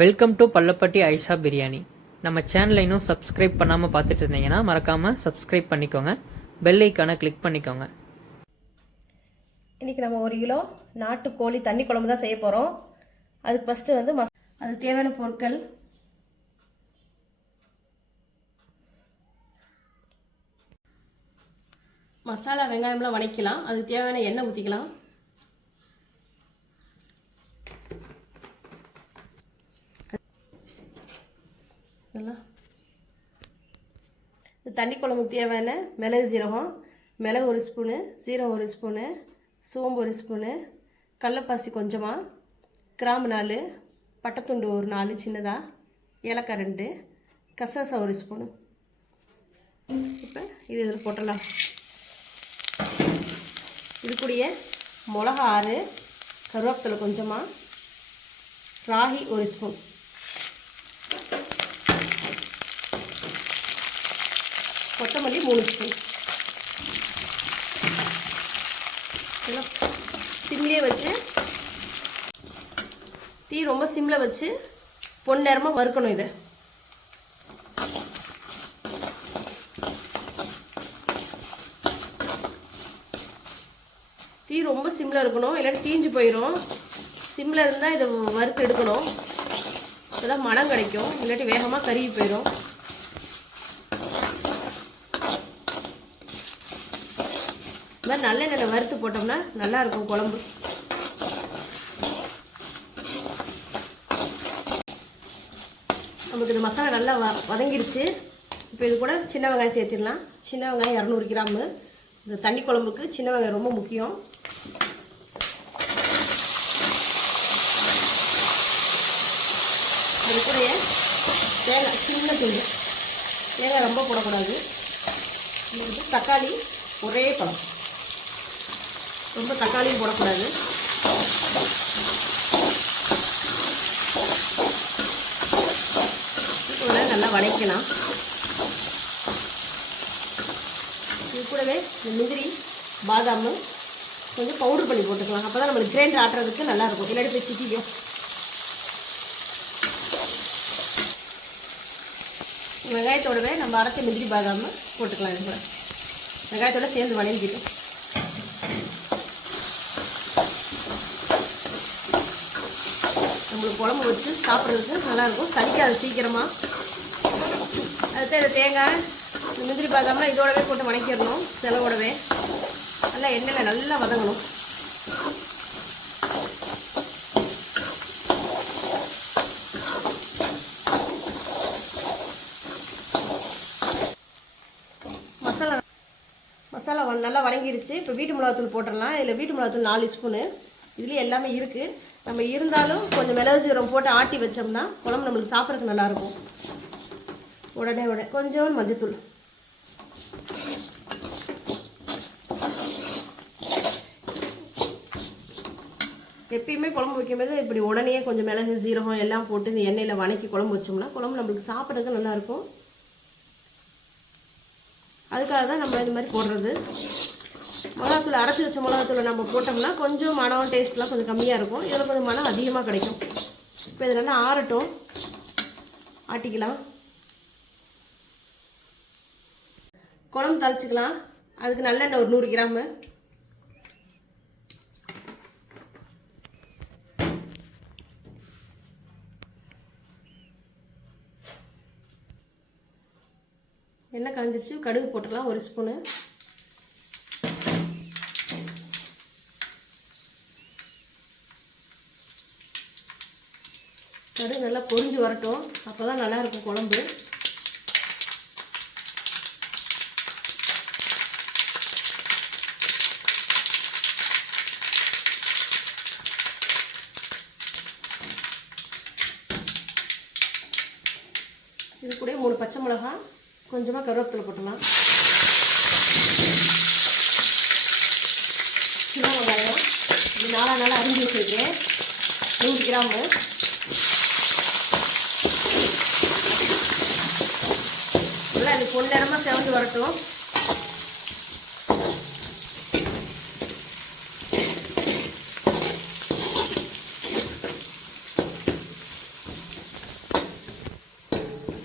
Welcome to Pallapatti Aisha biryani நம்ம சேனலை இன்னும் சப்ஸ்கிரைப் பண்ணாமல் பார்த்துட்டு இருந்தீங்கன்னா மறக்காமல் சப்ஸ்கிரைப் பண்ணிக்கோங்க. பெல் ஐக்கானை கிளிக் பண்ணிக்கோங்க. இன்றைக்கி நம்ம ஒரு கிலோ நாட்டுக்கோழி தண்ணி குழம்பு தான் செய்ய போகிறோம் அதுக்கு ஃபஸ்ட்டு வந்து மஸ் அதுக்கு தேவையான பொருட்கள். மசாலா வெங்காயம்லாம் வதக்கலாம் அதுக்கு தேவையான எண்ணெய் ஊற்றிக்கலாம் இதெல்லாம் இந்த தண்ணி குழம்புக்கு தேவையான மிளகு சீரகம் மிளகு ஒரு ஸ்பூனு சீரகம் ஒரு ஸ்பூனு சோம்பு ஒரு ஸ்பூனு கடலப்பாசி கொஞ்சமாக கிராம்பு நாலு பட்டைத்துண்டு ஒரு நாலு சின்னதாக ஏலக்காய் ரெண்டு கசகசா ஒரு ஸ்பூனு. இப்போ இது இதில் போட்டுடலாம். இது கூடிய மிளகா ஆறு கருவேப்பிலை கொஞ்சமாக ராகி ஒரு ஸ்பூன். கொத்தமல்லி மூணு ஸ்பூன். இதெல்லாம் சிம்லேயே வச்சு தீ ரொம்ப சிம்மில் வச்சு பொன்னேரமாக வறுக்கணும் இதை. தீ ரொம்ப சிம்மில் இருக்கணும் இல்லாட்டி தீஞ்சு போயிடும் சிம்மில் இருந்தால் இதை வறுத்து எடுக்கணும். இதெல்லாம் மனம் கிடைக்கும் இல்லாட்டி வேகமாக கருகி போயிடும் மாதிரி நல்லெண்ணெயில் வறுத்து போட்டோம்னா நல்லா இருக்கும் குழம்பு. நமக்கு இந்த மசாலா நல்லா வ வதங்கிடுச்சு இப்போ இது கூட சின்ன வெங்காயம் சேர்த்திடலாம். சின்ன வெங்காயம் இரநூறு கிராமு. இந்த தண்ணி குழம்புக்கு சின்ன வெங்காயம் ரொம்ப முக்கியம். அது கூடயே தேங்காய் சின்ன துண்டு. தேங்காய் ரொம்ப போடக்கூடாது. தக்காளி ஒரே பழம் ரொம்ப தக்காளியும் போடக்கூடாது. இவ்வளோ நல்லா வடைக்கலாம் இது கூடவே இந்த முந்திரி பாதாம் கொஞ்சம் பவுடர் பண்ணி போட்டுக்கலாம். அப்போ தான் நம்மளுக்கு கிரைண்டர் ஆட்டுறதுக்கு நல்லாயிருக்கும் இல்லாட்டி போய் சிக்கிக்கும் வெங்காயத்தோடவே நம்ம அரைச்ச முந்திரி பாதாம் போட்டுக்கலாம் இது கூட வெங்காயத்தோட சேர்ந்து வணங்கிக்கிட்டோம் நம்மளுக்கு குழம்பு வச்சு சாப்பிட்றதுக்கு நல்லாயிருக்கும். சலிக்காது சீக்கிரமாக அடுத்து இந்த தேங்காய் முந்திரி பாதாம்லாம் இதோடவே போட்டு வணக்கிடணும் செலவோடவே. நல்லா எண்ணெயில் நல்லா வதங்கணும். மசாலா மசாலா வ- நல்லா வணங்கிருச்சு. இப்போ வீட்டு மிளகாத்தூள் போட்டுடலாம். இதில் வீட்டு மிளகாத்தூள் நாலு ஸ்பூனு. இதுலேயே எல்லாமே இருக்குது நம்ம இருந்தாலும் கொஞ்சம் மிளகு சீரகம் போட்டு ஆட்டி வச்சோம்னா குழம்பு நம்மளுக்கு சாப்பிட்றதுக்கு நல்லாயிருக்கும். உடனே உடனே கொஞ்சம் மஞ்சத்தூள். எப்பயுமே குழம்பு வைக்கும்போது இப்படி உடனே கொஞ்சம் மிளகு சீரகம் எல்லாம் போட்டு இந்த எண்ணெயில் வதக்கி குழம்பு வச்சோம்னா குழம்பு நம்மளுக்கு சாப்பிட்றதுக்கு நல்லாயிருக்கும். அதுக்காக தான் நம்ம இது மாதிரி போடுறது. மிளகாத்தூள் அரைச்சி வச்ச மிளகாத்தூளை நம்ம போட்டோம்னா கொஞ்சம் மனம் டேஸ்ட்லாம் கொஞ்சம் கம்மியாக இருக்கும். இதில் கொஞ்சம் மனம் அதிகமாக கிடைக்கும். இப்போ இது நல்லா ஆறட்டும். ஆட்டிக்கலாம். குழம்பு தாளிச்சிக்கலாம். அதுக்கு நல்லெண்ணெய் ஒரு நூறு கிராமு. எண்ணெய் காஞ்சிச்சு கடுகு போட்டுக்கலாம் ஒரு ஸ்பூனு. கடுகு நல்லா பொரிஞ்சு வரட்டும். அப்போ தான் நல்லாயிருக்கும் குழம்பு. இது கூட மூணு பச்சை மிளகாய் கொஞ்சமாக கருவேப்பிலை போட்டலாம் சின்ன வெங்காயம். இது நாலா நாளாக அரிஞ்சு வச்சுருக்கேன் நூறு கிராமு. இருக்குல்ல அது பொன்னரமாக செவந்து வரட்டும்.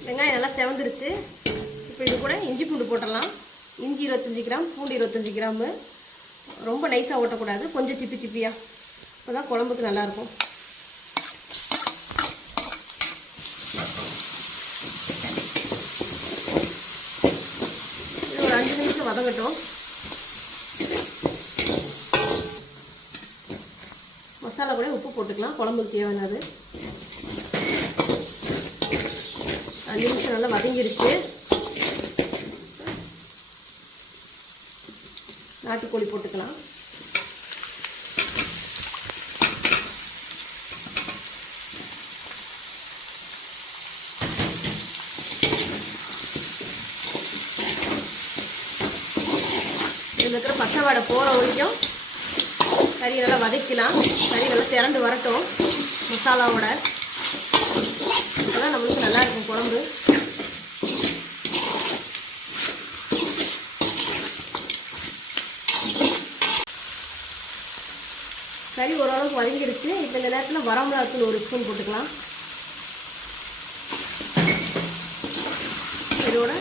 வெங்காயம் நல்லா செவந்துருச்சு. இப்போ இது கூட இஞ்சி பூண்டு போட்டுடலாம். இஞ்சி இருபத்தஞ்சி கிராம் பூண்டு இருபத்தஞ்சி கிராமு. ரொம்ப நைஸாக ஓட்டக்கூடாது. கொஞ்சம் திப்பி திப்பியாக இப்போ தான் குழம்புக்கு நல்லாயிருக்கும் அஞ்சு வதங்கட்டும். மசாலா கூட உப்பு போட்டுக்கலாம். குழம்புக்கு தேவையானது. அஞ்சு நிமிஷம் நல்லா வதங்கிருச்சு. நாட்டுக்கோழி போட்டுக்கலாம் இதில் இருக்கிற பச்சை வடை போகிற வரைக்கும் கறி நல்லா வதக்கலாம். கறி நல்லா திரண்டு வரட்டும். மசாலாவோட. அப்பதான் நம்மளுக்கு நல்லாயிருக்கும் குழம்பு. கறி ஓரளவுக்கு வதங்கிடுச்சு. இப்போ இந்த நேரத்தில் வரமிளகாத்தூள் ஒரு ஸ்பூன் போட்டுக்கலாம். இதோட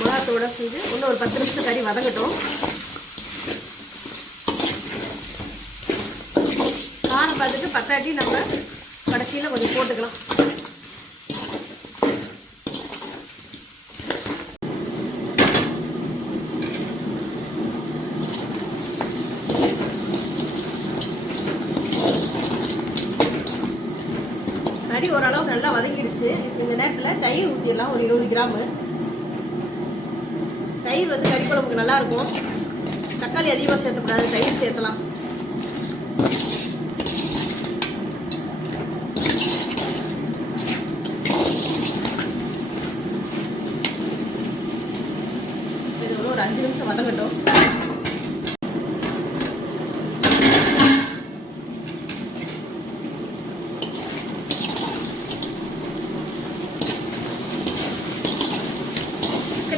மிளகாத்தோட செஞ்சு இன்னும் ஒரு பத்து நிமிஷம் கறி வதங்கட்டும். அதுக்கு பார்த்துட்டு பத்தாட்டி நம்ம கடைசியில் கொஞ்சம் போட்டுக்கலாம். கறி ஓரளவு நல்லா வதங்கிடுச்சு. இந்த நேரத்தில் தயிர் ஊற்றிடலாம் ஒரு இருபது கிராமு. தயிர் வந்து கறி குழம்புக்கு நல்லாயிருக்கும் தக்காளி அதிகமாக சேர்த்தக்கூடாது தயிர் சேர்த்தலாம் இது வந்து ஒரு அஞ்சு நிமிஷம் வதங்கட்டும்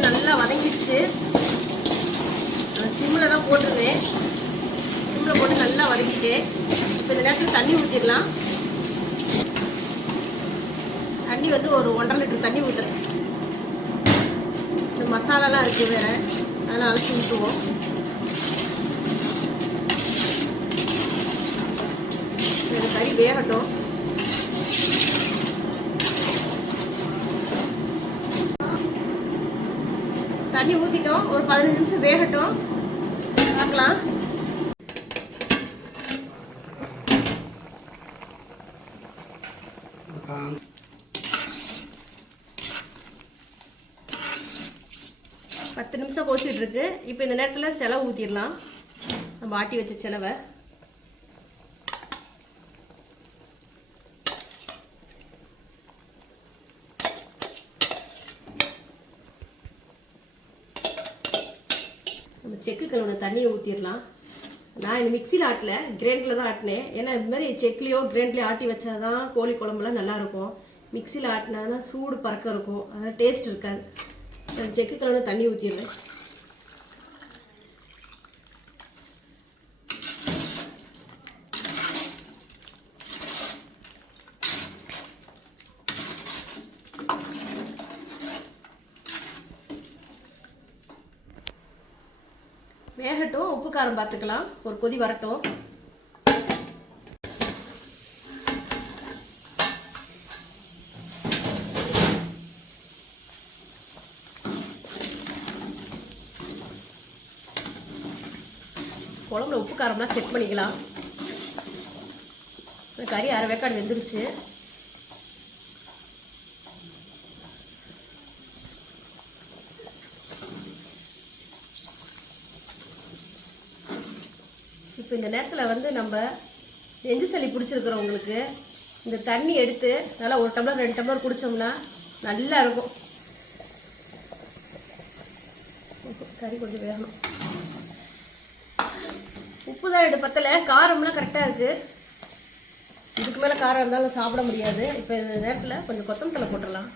நல்லா வதங்கிடுச்சு. சிம்மில் தான் போட்டிருந்தேன். சிம்மில் போட்டு நல்லா வதக்கிட்டேன் இப்போ இந்த நேரத்தில் தண்ணி ஊற்றிடலாம் தண்ணி வந்து ஒரு ஒன்றரை லிட்டர் தண்ணி ஊற்றுறேன் இந்த மசாலாலாம் இருக்குது வேறு. அதனால் சுட்டுவோம் ஊற்றுவோம் கறி வேகட்டும். தண்ணி ஊற்றிட்டோம் ஒரு பதினஞ்சு நிமிஷம் வேகட்டும். பார்க்கலாம் பத்து இருக்கு. இப்போ இந்த நேரத்தில் செலவு ஊற்றிடலாம் நம்ம ஆட்டி வச்ச செலவை. நம்ம செக்கு கழுவுன தண்ணியை ஊற்றிடலாம் நான் இந்த மிக்சியில் ஆட்டல கிரைண்டில் தான் ஆட்டினேன். ஏன்னா இது மாதிரி செக்லேயோ கிரைண்ட்லேயோ ஆட்டி வச்சா தான் கோழி குழம்புலாம் நல்லாயிருக்கும். மிக்சியில் ஆட்டினா சூடு பறக்க இருக்கும். அதான் டேஸ்ட் இருக்காது. நான் செக்கு கழுவுன தண்ணி ஊற்றிடுறேன் வேகட்டும் உப்பு காரம் பார்த்துக்கலாம் ஒரு கொதி வரட்டும். குழம்புல உப்பு காரம்லாம் செக் பண்ணிக்கலாம் கறி அரை வேக்காடு வெந்துருச்சு. இந்த நேரத்தில் வந்து நம்ம நெஞ்சு சளி பிடிச்சிருக்கிறவங்களுக்கு இந்த தண்ணி எடுத்து நல்லா ஒரு டம்ளர் ரெண்டு டம்ளர் குடித்தோம்னா நல்லா இருக்கும். கறி கொஞ்சம் வேணும் உப்பு தான் எடு பத்தலை காரம்லாம் கரெக்டாக இருக்குது இதுக்கு மேலே காரம் இருந்தாலும் சாப்பிட முடியாது. இப்போ இந்த நேரத்தில் கொஞ்சம் கொத்தமத்தலை போட்டுடலாம்.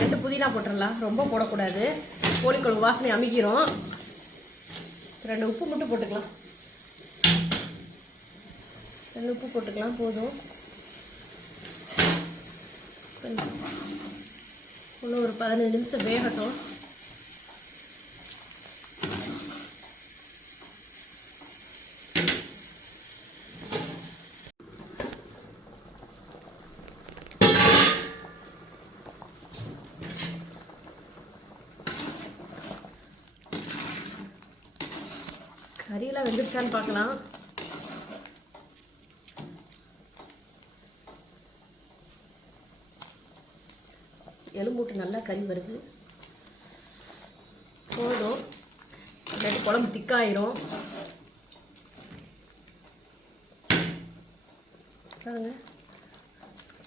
ரெண்டு புதினா போட்டுடலாம். ரொம்ப போடக்கூடாது. கோழிக்குழம்பு வாசனை அமைக்கிறோம். ரெண்டு உப்பு மட்டும் போட்டுக்கலாம். ரெண்டு உப்பு போட்டுக்கலாம் போதும். இன்னும் ஒரு பதினஞ்சு நிமிஷம் வேகட்டும். கறியெல்லாம் வெந்துருச்சான்னு பார்க்கலாம். எலும்பூட்டு நல்லா கறி வருது. போதும். இல்லாட்டி குழம்பு திக்காயிரும். பாருங்க.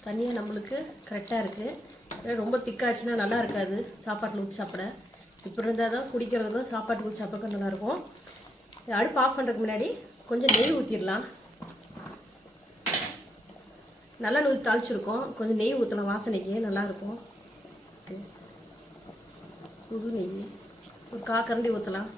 தண்ணியாக நம்மளுக்கு கரெக்டாக இருக்குது ரொம்ப திக்காச்சுன்னா நல்லா இருக்காது. சாப்பாட்டில் ஊற்றி சாப்பிட. இப்படி இருந்தால் தான் குடிக்கிறது தான் சாப்பாட்டுக்கு ஊற்றி சாப்பிட நல்லாயிருக்கும் அடுப்பு ஆஃப் பண்ணுறதுக்கு முன்னாடி கொஞ்சம் நெய் ஊற்றிடலாம் நல்லா நூற்றி தாளிச்சிருக்கோம். கொஞ்சம் நெய் ஊற்றலாம் வாசனைக்கு. நல்லாயிருக்கும். புது நெய். ஒரு கா கரண்டி ஊற்றலாம்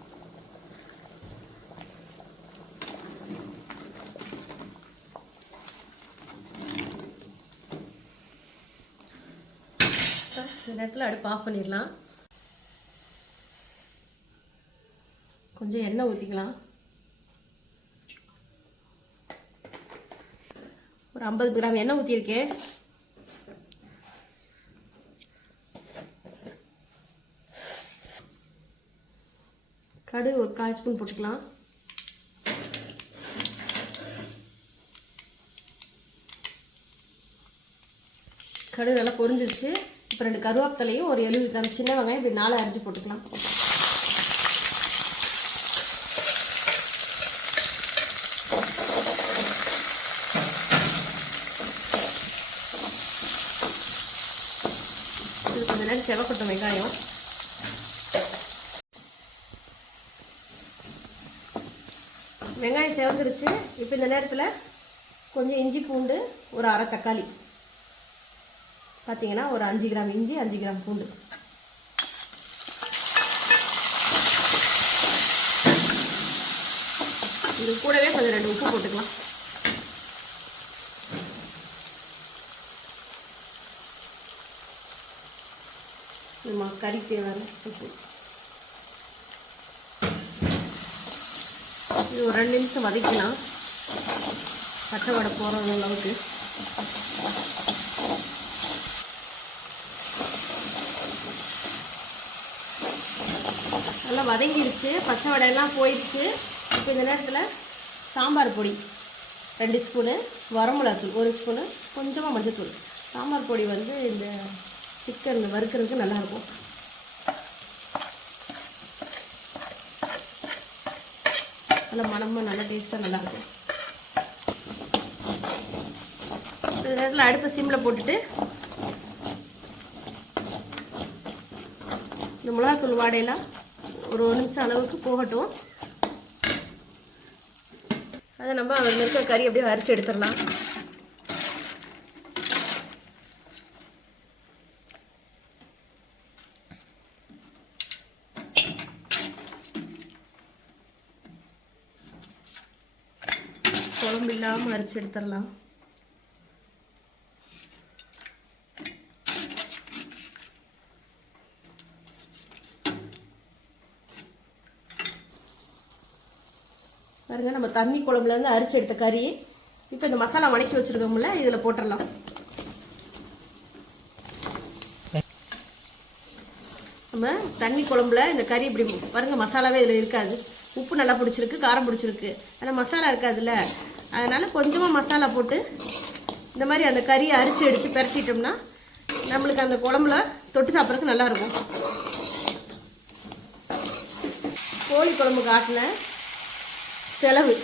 இந்த நேரத்தில் அடுப்பு ஆஃப் பண்ணிடலாம். கொஞ்சம் எண்ணெய் ஊற்றிக்கலாம் ஒரு ஐம்பது கிராம் எண்ணெய் ஊற்றிருக்கேன் கடுகு ஒரு கால் ஸ்பூன் போட்டுக்கலாம். கடுகு நல்லா பொரிஞ்சிருச்சு. இப்போ ரெண்டு கருவேப்பிலையும் ஒரு எழுபது கிராம் சின்ன வெங்காயம் இப்படி நாலு அரிஞ்சு போட்டுக்கலாம் இது கொஞ்ச நேரம் செவக்கட்டும் வெங்காயம். வெங்காயம் செவந்துருச்சு. இப்போ இந்த நேரத்தில் கொஞ்சம் இஞ்சி பூண்டு ஒரு அரை தக்காளி. பார்த்தீங்கன்னா ஒரு அஞ்சு கிராம் இஞ்சி அஞ்சு கிராம் பூண்டு. இது கூடவே கொஞ்சம் ரெண்டு உப்பு போட்டுக்கலாம். நம்ம கறி தேவையான உப்பு இது ஒரு ரெண்டு நிமிஷம் வதக்கலாம் பச்சை வடை போகிற அளவுக்கு. நல்லா வதங்கிருச்சு. பச்சை வடையெல்லாம் போயிடுச்சு இப்போ இந்த நேரத்தில் சாம்பார் பொடி. ரெண்டு ஸ்பூனு வரமிளகாத்தூள் ஒரு ஸ்பூனு கொஞ்சமாக மஞ்சத்தூள். சாம்பார் பொடி வந்து இந்த சிக்கன் வறுக்கிறதுக்கு நல்லாயிருக்கும். நல்லா மனமாக நல்லா டேஸ்ட்டாக நல்லாயிருக்கும். இந்த நேரத்தில் அடுப்பை சிம்மில் போட்டுட்டு இந்த மிளகாத்தூள் வாடையெல்லாம் ஒரு ஒரு நிமிஷம் அளவுக்கு போகட்டும். அதை நம்ம அதில் இருக்க கறி அப்படியே அரைச்சி எடுத்துடலாம். குழம்பு இல்லாமல் அரைச்சி எடுத்துடலாம். பாருங்க நம்ம தண்ணி குழம்புலேருந்து அரிச்சு எடுத்த கறி. இப்போ இந்த மசாலா வணக்கி வச்சுருக்கோம்ல இதில் போட்டுடலாம். நம்ம தண்ணி குழம்புல இந்த கறி இப்படி பாருங்கள் மசாலாவே இதில் இருக்காது. உப்பு நல்லா பிடிச்சிருக்கு காரம் பிடிச்சிருக்கு. ஆனால் மசாலா இருக்காதுல்ல. அதனால் கொஞ்சமாக மசாலா போட்டு இந்த மாதிரி அந்த கறியை அரிச்சு எடுத்து பரட்டிட்டோம்னா நம்மளுக்கு அந்த குழம்புல தொட்டு சாப்பிட்றதுக்கு நல்லாயிருக்கும். கோழி குழம்பு காட்டின செலவு.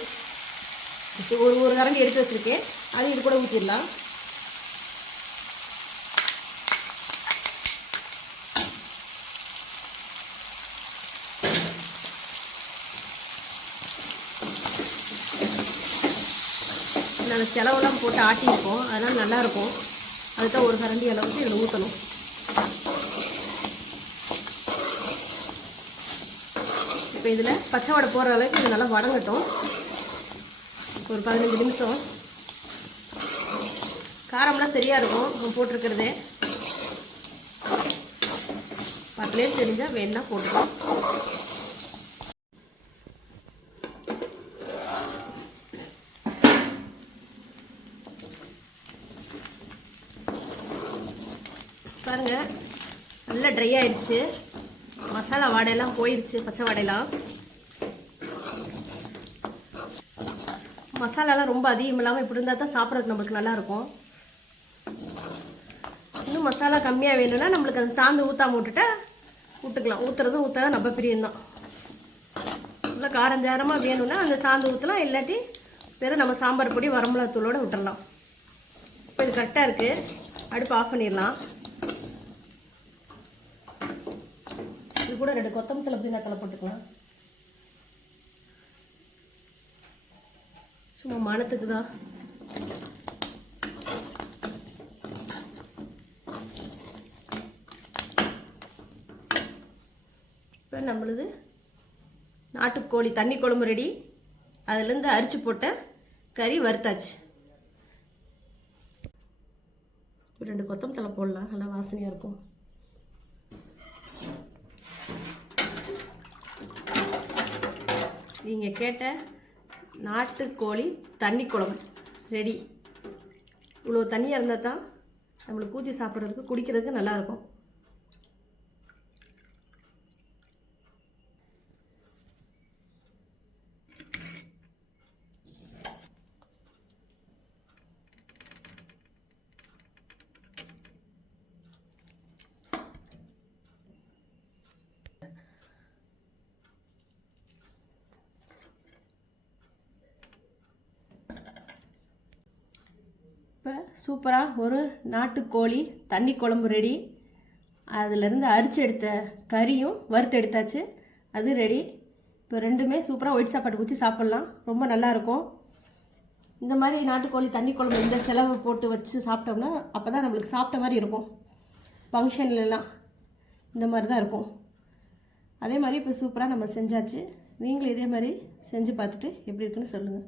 ஒரு ஒரு கரண்டி எடுத்து வச்சுருக்கேன். அது இது கூட ஊற்றிடலாம் நாங்கள் செலவெல்லாம் போட்டு ஆட்டியிருக்கோம் அதனால் நல்லாயிருக்கும். அதுதான் ஒரு கரண்டி அளவுக்கு இதில் ஊற்றணும் இப்போ இதில் பச்சை வடை போடுற அளவுக்கு இது நல்லா வடங்கட்டும் ஒரு பதினஞ்சு நிமிஷம். காரம்லாம் சரியாக இருக்கும். நம்ம போட்டிருக்கிறதே. பத்துலேயே தெரிஞ்சால் வேணா போட்டுக்கலாம் பாருங்க நல்லா ட்ரை ஆயிடுச்சு. மசாலா வாடையெல்லாம் போயிடுச்சு பச்சை வாடையெல்லாம். மசாலாலாம் ரொம்ப அதிகம் இல்லாமல் இப்படி இருந்தால் தான் சாப்பிட்றதுக்கு நம்மளுக்கு நல்லாயிருக்கும் இன்னும் மசாலா கம்மியாக வேணும்னா நம்மளுக்கு அந்த சாந்து ஊற்றாம விட்டுட்டா விட்டுக்கலாம் ஊற்றுறதும் ஊற்றாத நம்ம பிரியம்தான் நல்லா காரஞ்சாரமாக வேணும்னா அந்த சாந்து ஊற்றலாம் இல்லாட்டி வெறும் நம்ம சாம்பார் பொடி வரமிளகா விட்டுடலாம் விட்டுறலாம். இப்போ இது கரெக்டாக இருக்குது அடுப்பு ஆஃப் பண்ணிடலாம். கூட ரெண்டு கொத்தமல்லி புதினா தலை போட்டுக்கலாம். சும்மா மனத்துக்கு தான் இப்போ நம்மளுது? நாட்டுக்கோழி தண்ணி குழம்பு ரெடி. அதுலேருந்து அரிச்சு போட்ட கறி வறுத்தாச்சு. ஒரு ரெண்டு கொத்தம் தலை போடலாம். நல்லா வாசனையாக இருக்கும். நீங்கள் கேட்ட நாட்டுக்கோழி தண்ணி குழம்பு. ரெடி இவ்வளோ தண்ணியாக இருந்தால் தான் நம்மளுக்கு ஊற்றி சாப்பிட்றதுக்கு குடிக்கிறதுக்கு நல்லாயிருக்கும் இப்போ சூப்பராக ஒரு நாட்டுக்கோழி தண்ணி குழம்பு ரெடி அதிலேருந்து அரிச்சு எடுத்த கறியும் வறுத்து எடுத்தாச்சு. அது ரெடி இப்போ ரெண்டுமே சூப்பராக ஒயிட் சாப்பாடு ஊற்றி சாப்பிட்லாம். ரொம்ப நல்லாயிருக்கும் இந்த மாதிரி நாட்டுக்கோழி தண்ணி குழம்பு இந்த செலவு போட்டு வச்சு சாப்பிட்டோம்னா அப்போ தான் நம்மளுக்கு சாப்பிட்ட மாதிரி இருக்கும். ஃபங்க்ஷன்லலாம் இந்த மாதிரி தான் இருக்கும். அதே மாதிரி இப்போ சூப்பராக நம்ம செஞ்சாச்சு. நீங்களும் இதே மாதிரி செஞ்சு பார்த்துட்டு எப்படி இருக்குன்னு சொல்லுங்கள்